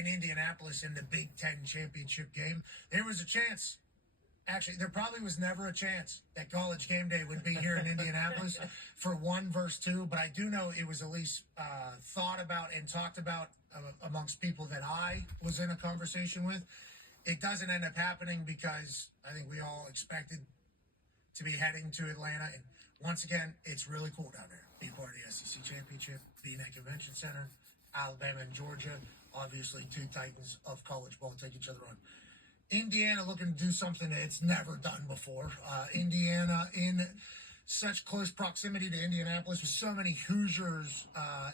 in Indianapolis in the Big Ten championship game, there was a chance. Actually, there probably was never a chance that College Game Day would be here in Indianapolis for 1 versus 2, but I do know it was at least thought about and talked about amongst people that I was in a conversation with. It doesn't end up happening because I think we all expected to be heading to Atlanta. And once again, it's really cool down there. Be part of the SEC Championship, being at Convention Center, Alabama and Georgia, obviously two titans of college ball take each other on. Indiana looking to do something that it's never done before. Indiana in such close proximity to Indianapolis with so many Hoosiers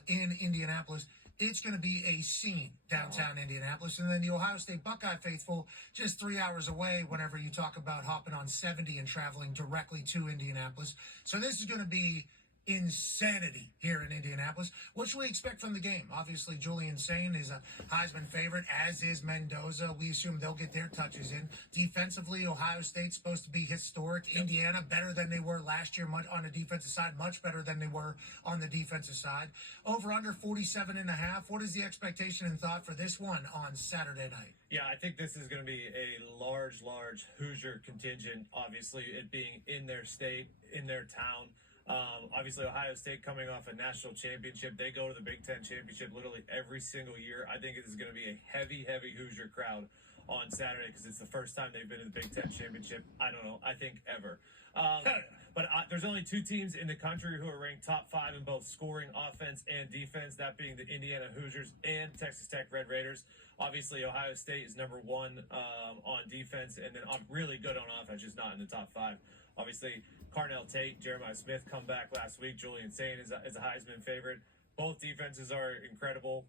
in Indianapolis. It's going to be a scene downtown Indianapolis. And then the Ohio State Buckeye faithful just 3 hours away whenever you talk about hopping on 70 and traveling directly to Indianapolis. So this is going to be insanity here in Indianapolis. What should we expect from the game? Obviously, Julian Sain is a Heisman favorite, as is Mendoza. We assume they'll get their touches in. Defensively, Ohio State's supposed to be historic. Yep. Indiana, better than they were last year on the defensive side, much better than they were on the defensive side. Over under 47.5. What is the expectation and thought for this one on Saturday night? Yeah, I think this is going to be a large Hoosier contingent, obviously, it being in their state, in their town. Obviously, Ohio State coming off a national championship. They go to the Big Ten championship literally every single year. I think it is going to be a heavy Hoosier crowd on Saturday because it's the first time they've been in the Big Ten championship. I don't know. I think ever. But there's only two teams in the country who are ranked top 5 in both scoring, offense, and defense, that being the Indiana Hoosiers and Texas Tech Red Raiders. Obviously, Ohio State is number 1 on defense, and then really good on offense, just not in the top 5. Obviously, Carnell Tate, Jeremiah Smith come back last week. Julian Sain is a Heisman favorite. Both defenses are incredible.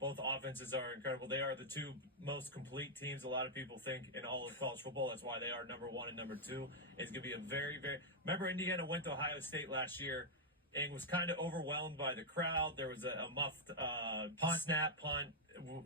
Both offenses are incredible. They are the two most complete teams a lot of people think in all of college football. That's why they are number 1 and number 2. It's going to be a very... Remember, Indiana went to Ohio State last year and was kind of overwhelmed by the crowd. There was a muffed punt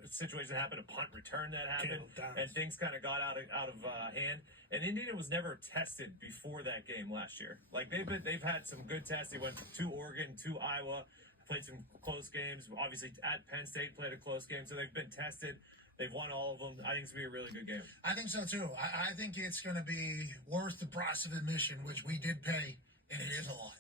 situation that happened, a punt return that happened, and things kind of got out of hand. And Indiana was never tested before that game last year. Like they've had some good tests. They went to Oregon, to Iowa, played some close games. Obviously, at Penn State played a close game, so they've been tested. They've won all of them. I think it's going to be a really good game. I think so, too. I think it's going to be worth the price of admission, which we did pay, and it is a lot.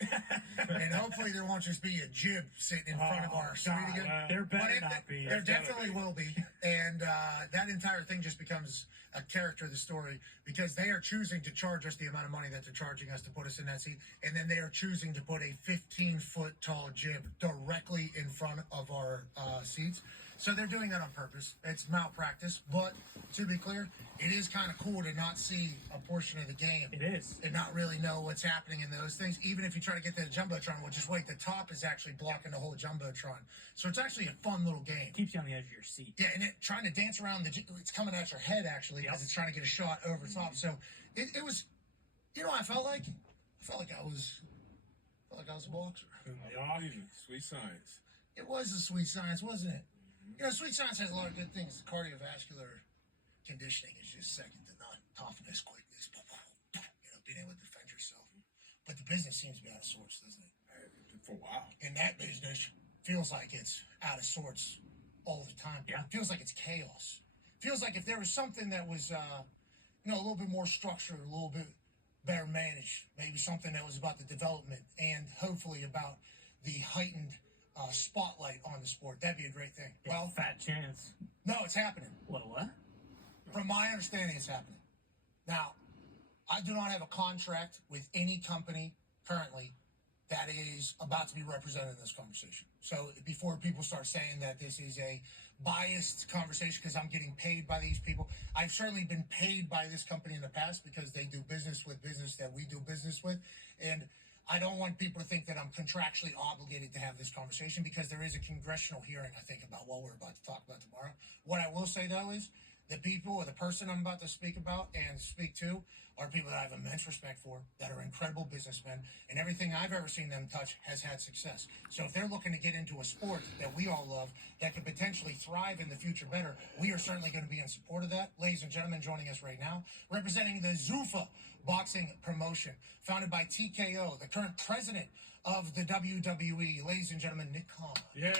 And hopefully there won't just be a jib sitting in front of our suite again. There better not be. There definitely will be. And that entire thing just becomes a character of the story because they are choosing to charge us the amount of money that they're charging us to put us in that seat. And then they are choosing to put a 15-foot tall jib directly in front of our seats. So they're doing that on purpose. It's malpractice. But to be clear, it is kind of cool to not see a portion of the game. It is. And not really know what's happening in those things. Even if you try to get to the Jumbotron, well, just wait. The top is actually blocking the whole Jumbotron. So it's actually a fun little game. Keeps you on the edge of your seat. Yeah, and trying to dance around, it's coming at your head, actually, because it's trying to get a shot over the top. So it was, I felt like I was a boxer. Sweet science. It was a sweet science, wasn't it? Sweet science has a lot of good things. The cardiovascular conditioning is just second to none. Toughness, quickness, being able to defend yourself. But the business seems to be out of sorts, doesn't it? For a while. And that business feels like it's out of sorts all the time. Yeah. It feels like it's chaos. It feels like if there was something that was, a little bit more structured, a little bit better managed, maybe something that was about the development and hopefully about the heightened spotlight on the sport, that'd be a great thing. Yeah, well, fat chance. No, it's happening. What? From my understanding, it's happening. Now, I do not have a contract with any company currently that is about to be represented in this conversation. So before people start saying that this is a biased conversation because I'm getting paid by these people, I've certainly been paid by this company in the past because they do business with business that we do business with. And I don't want people to think that I'm contractually obligated to have this conversation because there is a congressional hearing, I think, about what we're about to talk about tomorrow. What I will say, though, is the people or the person I'm about to speak about and speak to are people that I have immense respect for, that are incredible businessmen, and everything I've ever seen them touch has had success. So if they're looking to get into a sport that we all love, that could potentially thrive in the future better, we are certainly going to be in support of that. Ladies and gentlemen, joining us right now, representing the Zuffa boxing promotion, founded by TKO, the current president of the WWE. Ladies and gentlemen, Nick Kama. Yeah.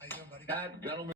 How you doing, buddy? buddy. That gentleman.